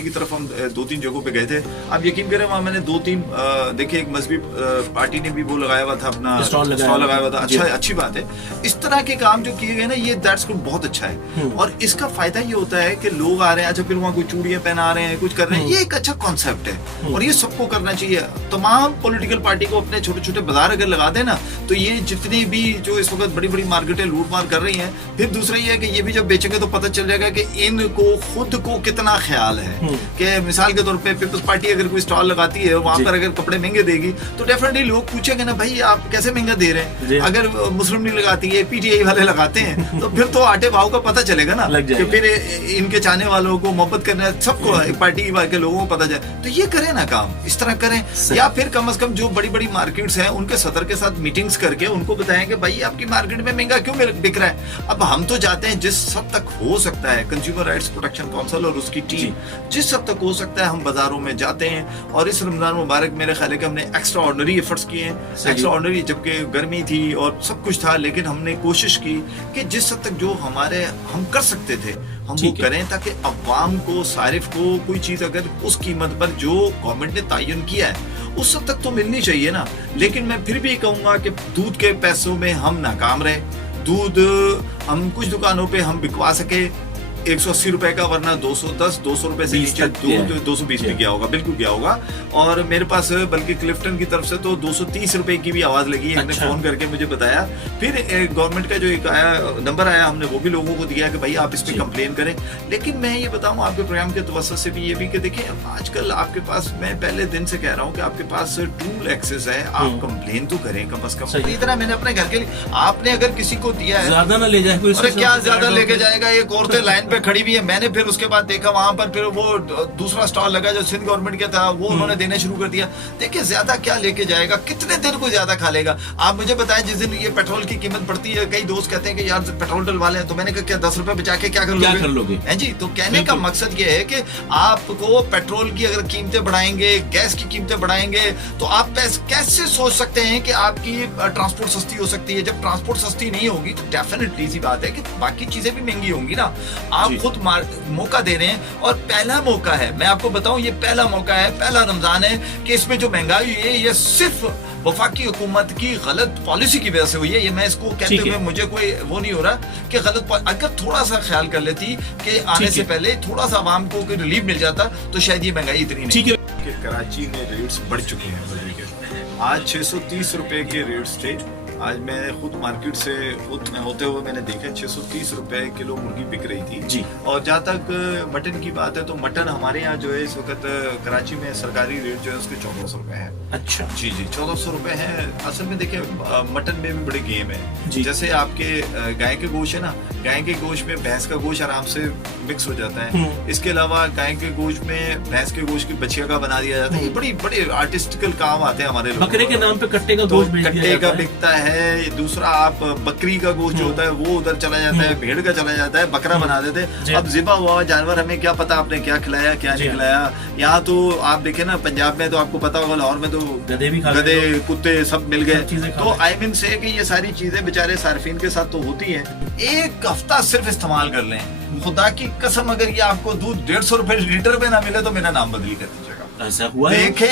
की तरफ हम 2-3 जगहों पे गए थे। आप यकीन करें वहाँ मैंने 2-3 देखिए एक मजहबी पार्टी ने भी वो लगाया हुआ था, अपना स्टॉल लगाया हुआ था। अच्छा, अच्छी बात है। इस तरह के काम जो किए गए ना, ये दैट्स गुड, बहुत अच्छा है। और इसका फायदा ये होता है कि लोग आ रहे हैं, अच्छा फिर वहाँ कोई चूड़ियां पहना रहे हैं, कुछ कर रहे हैं, ये एक अच्छा कॉन्सेप्ट है और ये सबको करना चाहिए। तमाम पॉलिटिकल पार्टी को अपने छोटे छोटे बाजार अगर लगा दे ना, तो ये जितनी भी जो इस वक्त बड़ी बड़ी मार्केटें लूट मार कर रही हैं, फिर दूसरा ये है कि ये भी जब बेचेंगे तो पता चल जाएगा कि इनको खुद को कितना ख्याल है कि मिसाल के तौर पे पीपल्स पार्टी अगर कोई स्टॉल लगाती है वहां पर अगर कपड़े महंगे देगी तो डेफिनेटली लोग पूछेंगे ना, भाई आप कैसे महंगा दे रहे हैं। अगर मुस्लिम लीग लगाती है, पीटीआई वाले लगाते हैं, तो फिर तो आटे भाव का पता चलेगा ना कि फिर इनके चाहने वालों को मोहब्बत करना सबको पार्टी के लोगों को पता जाए। तो ये करें ना, काम इस तरह करें, या फिर कम से कम जो बड़ी बड़ी मार्केट्स हैं उनके सदर के साथ मीटिंग्स करके उनको बताएं कि भाई आपकी मार्केट में महंगा क्यों बिक रहा है। अब हम तो जाते हैं जिस हद तक हो सकता है, कंज्यूमर राइट्स प्रोटेक्शन काउंसिल और उसकी टीम जिस हद तक हो सकता है हम बाजारों में जाते हैं। और इस रमजान मुबारक मेरे ख्याल है कि हमने एक्स्ट्रा ऑर्डिनरी एफर्ट्स किए हैं, एक्स्ट्रा ऑर्डिनरी, जबकि गर्मी थी और सब कुछ था, लेकिन हमने कोशिश की कि जिस हद तक जो हमारे हम कर सकते थे हम वो करें, ताकि अवाम को, सारिफ को कोई चीज अगर उस कीमत पर जो गवर्नमेंट ने तयन किया है उस हद तक तो मिलनी चाहिए ना। लेकिन मैं फिर भी कहूंगा कि दूध के पैसों में हम नाकाम रहे। दूध हम कुछ दुकानों पे हम बिकवा सके 180 रुपए का, वरना 210-200 रुपए से नीचे दूध 220 भी गया होगा, बिल्कुल गया होगा। और मेरे पास बल्कि क्लिफ्टन की तरफ से तो 230 रुपए की भी आवाज लगी है, अच्छा। फोन करके मुझे बताया। फिर गवर्नमेंट का जो एक नंबर आया, हमने वो भी लोगों को दिया कि भाई आप इस पे कंप्लेन करें। लेकिन मैं ये बताऊं आपके प्रोग्राम के तवज्जो से भी ये भी कि देखिए आजकल आपके पास, मैं पहले दिन से कह रहा हूँ कि आपके पास टूल एक्सेस है, आप कंप्लेन तो करें कम अज कम। इसी तरह मैंने अपने घर के लिए, आपने अगर किसी को दिया है, ज्यादा ना ले जाए, क्या ज्यादा लेके जाएगा। एक औरतें लाइन पे खड़ी भी है, मैंने फिर उसके बाद देखा वहां पर फिर वो दूसरा स्टॉल लगा जो सिंध गवर्नमेंट का था, वो उन्होंने देने शुरू कर दिया। देखिए ज्यादा क्या लेके जाएगा, कितने दिन को ज्यादा खा लेगा। आप मुझे बताएं, जिस दिन ये पेट्रोल की कीमत बढ़ती है, कई दोस्त कहते हैं कि यार पेट्रोल डलवाले हैं, तो मैंने कहा क्या 10 रुपए बचा के क्या कर लोगे हैं जी। तो कहने का मकसद ये है कि आपको पेट्रोल की अगर कीमतें बढ़ाएंगे, गैस की कीमतें बढ़ाएंगे, तो आप कैसे सोच सकते हैं कि आपकी ट्रांसपोर्ट सस्ती हो सकती है। जब ट्रांसपोर्ट सस्ती नहीं होगी तो डेफिनेटली सी बात है कि बाकी चीजें भी महंगी होंगी ना। आप खुद मौका दे रहे हैं, और पहला मौका है, मैं आपको बताऊं ये पहला मौका है, पहला रमजान है कि इसमें जो महंगाई है ये सिर्फ वफाकी हुकूमत की गलत पॉलिसी की वजह से हुई है। ये मैं इसको कहते हुए मुझे कोई वो नहीं हो रहा कि गलत, अगर थोड़ा सा ख्याल कर लेती कि आने से पहले थोड़ा सा आवाम को रिलीफ मिल जाता तो शायद ये महंगाई इतनी नहीं। ठीक है, कराची में रेट्स बढ़ चुके हैं। आज 630 रुपए के रेट्स थे। आज मैं खुद मार्केट से होते हुए मैंने देखा 630 रुपए किलो मुर्गी बिक रही थी जी। और जहाँ तक मटन की बात है तो मटन हमारे यहाँ जो है इस वक्त कराची में सरकारी रेट जो है उसके 1400 रुपए है। अच्छा जी जी, 1400 रुपए है। असल में देखिए मटन में भी बड़े गेम है। जैसे आपके गाय के गोश्त है ना, गाय के गोश्त में भैंस का गोश्त आराम से मिक्स हो जाता है। इसके अलावा गाय के गोश्त में भैंस के गोश्त की बछिया का बना दिया जाता है। ये बड़े आर्टिस्टिकल काम आते हैं हमारे लोग। बकरे के नाम पे कट्टे का गोश्त, कट्टे का बिकता है। दूसरा आप बकरी का गोश्त जो होता है वो उधर चला जाता है, भेड़ का चला जाता है, बकरा बना देते। अब ज़िबा हुआ जानवर हमें क्या पता आपने क्या खिलाया क्या नहीं खिलाया। यहाँ तो आप देखे ना, पंजाब में तो आपको पता होगा, लाहौर में तो गधे कुत्ते सब मिल गए। तो आई मीन से कि ये सारी चीजें बेचारे सार्फिन के साथ तो होती है। एक हफ्ता सिर्फ इस्तेमाल कर लें, खुदा की कसम अगर ये आपको दूध 150 रुपए लीटर में ना मिले तो मेरा नाम बदली कर दीजिएगा। ऐसा हुआ है, देखे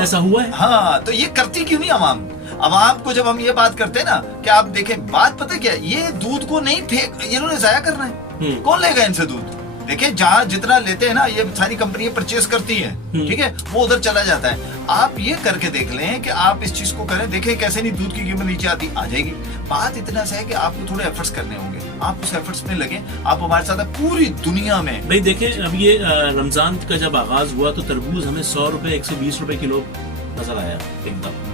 ऐसा हुआ है। हाँ, तो ये करती क्यों नहीं अवाम को। जब हम ये बात करते हैं ना कि आप देखें, बात पता क्या, ये दूध को नहीं फेंक, ये इन्होंने जाया करना है। कौन लेगा इनसे दूध। देखिए जहाँ जितना लेते हैं ना, ये सारी कंपनियां परचेस करती हैं, ठीक है, वो उधर चला जाता है। आप ये करके देख लें कि आप इस चीज को करें, देखें कैसे नहीं दूध की कीमत नीचे आती, आ जाएगी। बात इतना सा है कि आपको थोड़े एफर्ट्स करने होंगे, आप उस एफर्ट्स में लगे। आप हमारे साथ पूरी दुनिया में भाई देखें, अब ये रमजान का जब आगाज हुआ तो तरबूज हमें 100 रुपए 120 रुपए किलो नजर आया एकदम।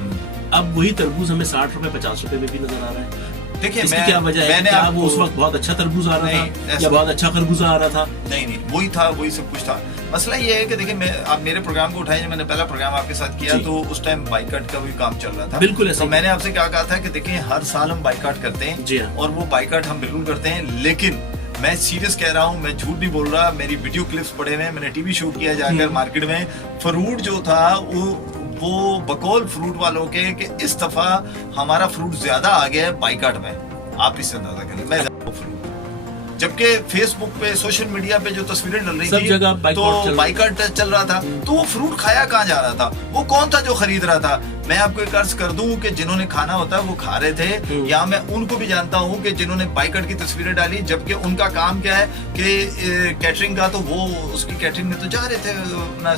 अब वही तरबूज हमें 60 रुपए 50 रुपए में भी नजर आ रहा है। देखिए क्या वजह है, क्या वो उस वक्त बहुत अच्छा तरबूज आ रहा था या बहुत अच्छा खरबूजा आ रहा था? नहीं, वही था, वही सब कुछ था। मसला ये है कि देखिए आप मेरे प्रोग्राम को उठाए, मैंने पहला प्रोग्राम आपके साथ किया तो उस टाइम बाइकाट का भी काम चल रहा था। बिल्कुल ऐसा। तो मैंने आपसे क्या कहा था कि देखिए हर साल हम बाइकाट करते हैं और वो बाइकाट हम बिल्कुल करते हैं, लेकिन मैं सीरियस कह रहा हूँ, मैं झूठ नहीं बोल रहा। मेरी वीडियो क्लिप्स पड़े हुए हैं, मैंने टीवी शूट किया जाकर मार्केट में। फ्रूट जो था वो बकौल फ्रूट वालों के कि इस दफा हमारा फ्रूट ज्यादा आ गया है बाइकाट में। आप इससे अंदाजा करें, मैं फ्रूट जबकि फेसबुक पे सोशल मीडिया पे जो तस्वीरें डल रही सब थी जगह तो बाइकआउट चल रहा था, तो वो फ्रूट खाया कहाँ जा रहा था, वो कौन था जो खरीद रहा था? मैं आपको एक अर्ज कर दूं कि जिन्होंने खाना होता है वो खा रहे थे, या मैं उनको भी जानता हूं कि जिन्होंने बाइकआउट की तस्वीरें डाली, जबकि उनका काम क्या है कि कैटरिंग का, तो वो उसकी कैटरिंग में तो जा रहे थे अपना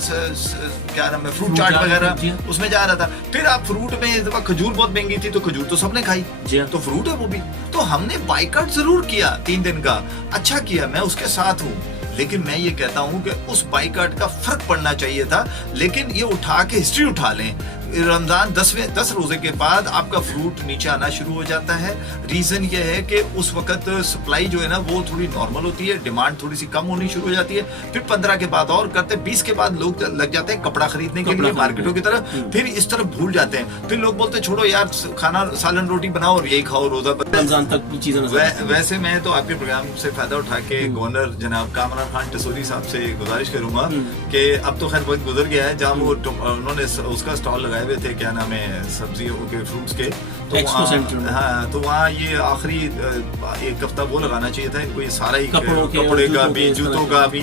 क्या नाम है, फ्रूट चाट वगैरह उसमें जा रहा था। फिर आप फ्रूट में इस दफा खजूर बहुत महंगी थी, तो खजूर तो सबने खाई, तो फ्रूट है वो भी। तो हमने बाइकआउट जरूर किया 3 दिन का, अच्छा किया, मैं उसके साथ हूँ, लेकिन मैं ये कहता हूं कि उस बाइकआउट का फर्क पड़ना चाहिए था। लेकिन ये उठा के हिस्ट्री उठा लें, रमजान 10 रोजे के बाद आपका फ्रूट नीचे आना शुरू हो जाता है। रीजन ये है कि उस वक्त सप्लाई जो है ना वो थोड़ी नॉर्मल होती है, डिमांड थोड़ी सी कम होनी शुरू हो जाती है। फिर 15 के बाद और करते, 20 के बाद लोग लग जाते हैं कपड़ा खरीदने के लिए मार्केटों की तरफ, फिर इस तरफ भूल जाते हैं। फिर लोग बोलते हैं छोड़ो यार, खाना सालन रोटी बनाओ और यही खाओ रोजा रमजान तक की चीजें। वैसे मैं तो आपके प्रोग्राम से फायदा उठा के गवर्नर जनाब कामरान खान टसोरी साहब से गुजारिश करूंगा कि अब तो खैर वक्त गुजर गया है जहाँ वो उन्होंने उसका स्टॉल लगाए हुए थे, क्या नाम है, सब्जियों के, फ्रूट्स के, तो हाँ, तो वहाँ ये आखिरी एक हफ्ता वो लगाना चाहिए था इनको, ये सारा ही कपड़े का भी, जूतों का भी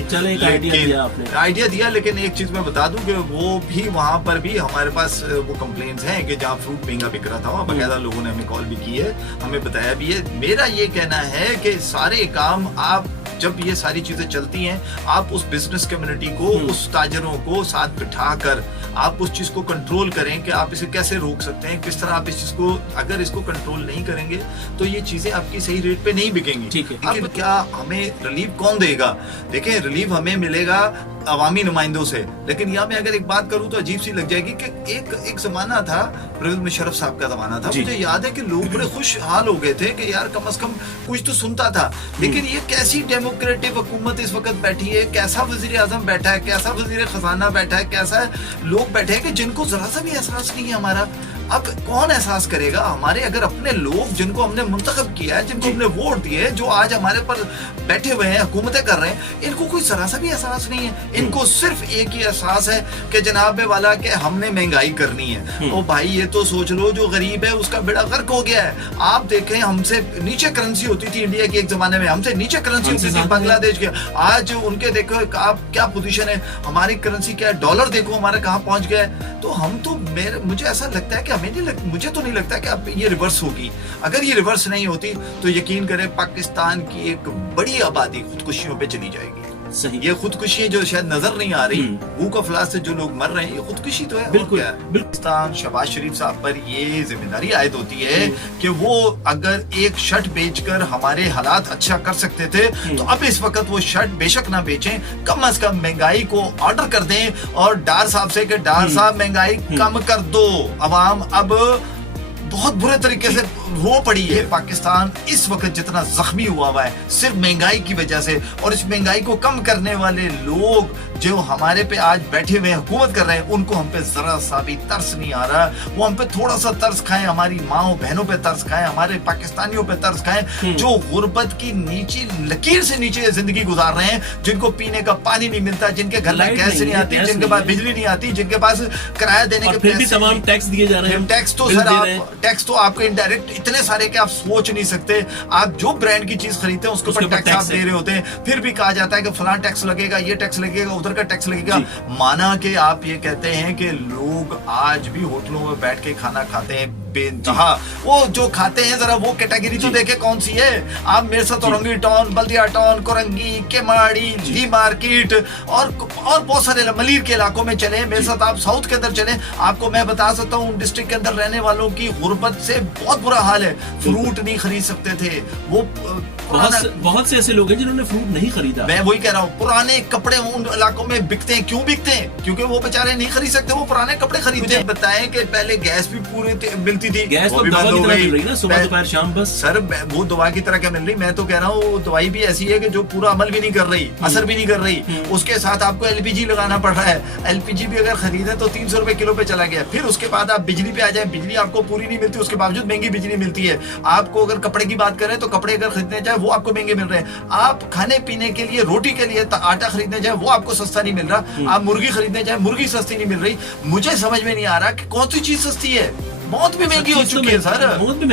आइडिया दिया। लेकिन एक चीज मैं बता दूं कि वो भी वहाँ पर भी हमारे पास वो कंप्लेंट्स हैं कि जहाँ फ्रूट महंगा बिक रहा था वहाँ बाकायदा लोगों ने हमें कॉल भी की है, हमें बताया भी है। मेरा ये कहना है कि सारे काम आप जब ये सारी चीजें चलती हैं, आप उस बिजनेस कम्युनिटी को, उस ताजरों को साथ बिठा कर आप उस चीज को कंट्रोल करें कि आप इसे कैसे रोक सकते हैं, किस तरह आप इस चीज को, अगर इसको कंट्रोल नहीं करेंगे तो ये चीजें आपकी सही रेट पे नहीं बिकेंगी। लेकिन क्या हमें रिलीफ कौन देगा? देखिए, रिलीफ हमें मिलेगा अवामी नुमाइंदों से। लेकिन यहाँ में अगर एक बात करूं तो अजीब सी लग जाएगी कि एक जमाना था, परवेज मुशर्रफ साहब का जमाना था, मुझे याद है कि लोग बड़े खुशहाल हो गए थे कि यार कम से कम कुछ तो सुनता था। लेकिन ये कैसी डेमोक्रेटिक हुकूमत इस वक्त बैठी है, कैसा वजीर आजम बैठा है, कैसा वजीर खजाना बैठा है, कैसा लोग बैठे हैं कि जिनको जरा सा भी एहसास नहीं है हमारा। अब कौन एहसास करेगा? हमारे अगर अपने लोग जिनको हमने मुंतखब किया है, जिनको हमने वोट दिए, जो आज हमारे पर बैठे हुए हैं, हुकूमतें कर रहे हैं, इनको कोई जरा सा भी एहसास नहीं है। इनको सिर्फ एक ही एहसास है कि जनाब वाला कि हमने महंगाई करनी है। ओ भाई, ये तो सोच लो जो गरीब है उसका बेड़ा गर्क हो गया है। आप देखें, हमसे नीचे करेंसी होती थी इंडिया की एक जमाने में, हमसे नीचे करेंसी होती थी बांग्लादेश की, आज उनके देखो आप क्या पोजीशन है, हमारी करेंसी क्या है, डॉलर देखो हमारा कहाँ पहुंच गया है। तो हम तो मुझे ऐसा लगता है कि मुझे तो नहीं लगता कि अब ये रिवर्स होगी। अगर ये रिवर्स नहीं होती तो यकीन करें पाकिस्तान की एक बड़ी आबादी खुदकुशियों पे चली जाएगी। सही। ये खुदकुशी जो शायद नजर नहीं आ रही, भूख अफलास से जो लोग मर रहे हैं, ये खुदकुशी तो है। बिल्कुल। पाकिस्तान शहबाज शरीफ साहब पर ये जिम्मेदारी आयद होती है कि वो अगर एक शर्ट बेचकर हमारे हालात अच्छा कर सकते थे, तो अब इस वक्त वो शर्ट बेशक ना बेचें, कम से कम महंगाई को ऑर्डर कर दें और डार साहब से कि डार साहब महंगाई कम कर दो। अवाम अब बहुत बुरे तरीके से रो पड़ी है। पाकिस्तान इस वक्त जितना जख्मी हुआ है सिर्फ महंगाई की वजह से, और इस महंगाई को कम करने वाले लोग जो हमारे पे आज बैठे हुए हुकूमत कर रहे हैं, उनको हम पे जरा सा भी तरस नहीं आ रहा। वो हम पे थोड़ा सा तरस खाएं, हमारी माओ बहनों पे तरस खाएं, हमारे पाकिस्तानियों पे तरस खाएं जो गुर्बत की नीचे लकीर से नीचे जिंदगी गुजार रहे हैं, जिनको पीने का पानी नहीं मिलता, जिनके घर में गैस नहीं आती, जिनके पास बिजली नहीं आती, जिनके पास किराया देने के पैसे, तमाम टैक्स दिए जा रहे हैं। टैक्स तो सर आप टैक्स तो आपको इनडायरेक्ट इतने सारे कि आप सोच नहीं सकते। आप जो ब्रांड की चीज खरीदते हैं उसके ऊपर टैक्स आप दे रहे होते हैं, फिर भी कहा जाता है कि फलां टैक्स लगेगा, ये टैक्स लगेगा, उधर का टैक्स लगेगा। माना कि आप ये कहते हैं कि लोग आज भी होटलों में बैठ के खाना खाते हैं बेइंतहा, वो जो खाते हैं जरा वो कैटेगरी तो देखे कौन सी है। आप मेरे साथ औरंगी टाउन, बल्दिया टाउन, कोरंगी, केमाड़ी, ली मार्केट और बहुत सारे मलीर के इलाकों में चले, मेरे साथ आप साउथ के अंदर चले, आपको मैं बता सकता हूँ डिस्ट्रिक्ट के अंदर रहने वालों की गुर्बत से बहुत बुरा हाल है। फ्रूट नहीं खरीद सकते थे वो, बहुत से ऐसे लोग हैं जिन्होंने फ्रूट नहीं खरीदा। मैं वही कह रहा हूँ, पुराने कपड़े उन इलाकों में बिकते हैं। क्यों बिकते हैं? क्योंकि वो बेचारे नहीं खरीद सकते, वो पुराने कपड़े खरीदते हैं। बताएं कि पहले गैस भी पूरे मिलती थी, गैस तो दवा की तरह मिल रही है ना, सुबह दोपहर शाम बस। सर वो दवा की तरह क्या मिल रही? मैं तो कह रहा हूँ वो दवाई भी ऐसी है कि जो पूरा अमल भी नहीं कर रही, असर भी नहीं कर रही। उसके साथ आपको एलपीजी लगाना पड़ रहा है। एलपीजी भी अगर खरीदे तो 300 रुपए किलो पे चला गया। फिर उसके बाद आप बिजली पे आ जाए, बिजली आपको पूरी नहीं मिलती, उसके बावजूद महंगी बिजली मिलती है। आपको अगर कपड़े की बात करें तो कपड़े अगर खरीदने जाए वो आपको महंगे मिल रहे हैं। आप खाने पीने के लिए, रोटी के लिए आटा खरीदने जाए वो आपको सस्ता नहीं मिल रहा। आप मुर्गी खरीदने जाए, मुर्गी सस्ती नहीं मिल रही। मुझे समझ में नहीं आ रहा कि कौन सी चीज सस्ती है। मौत भी महंगी हो चुकी है सर, मौत भी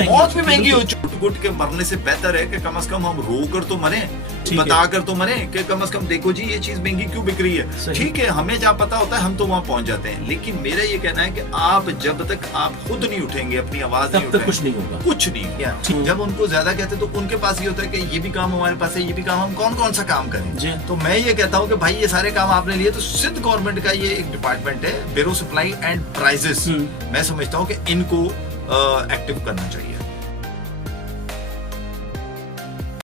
महंगी हो चुकी है। घुट के मरने से बेहतर है कि कम से कम हम रो कर तो मरे, ठीक है। बता कर तो मरे कि कम से कम देखो जी ये चीज महंगी क्यों बिक रही है। सही। ठीक है, हमें जहाँ पता होता है हम तो वहाँ पहुंच जाते हैं, लेकिन मेरा ये कहना है कि आप जब तक आप खुद नहीं उठेंगे, अपनी आवाज नहीं तब तक उठाएंगे, कुछ नहीं होगा। कुछ नहीं। जब उनको ज्यादा कहते तो उनके पास ये होता है कि ये भी काम हमारे पास है, ये भी काम, हम कौन कौन सा काम जी। करें। तो मैं ये कहता हूँ कि भाई ये सारे काम आपने लिए, तो सिंध गवर्नमेंट का ये एक डिपार्टमेंट है ब्यूरो सप्लाई एंड प्राइजेस, मैं समझता हूँ कि इनको एक्टिव करना चाहिए।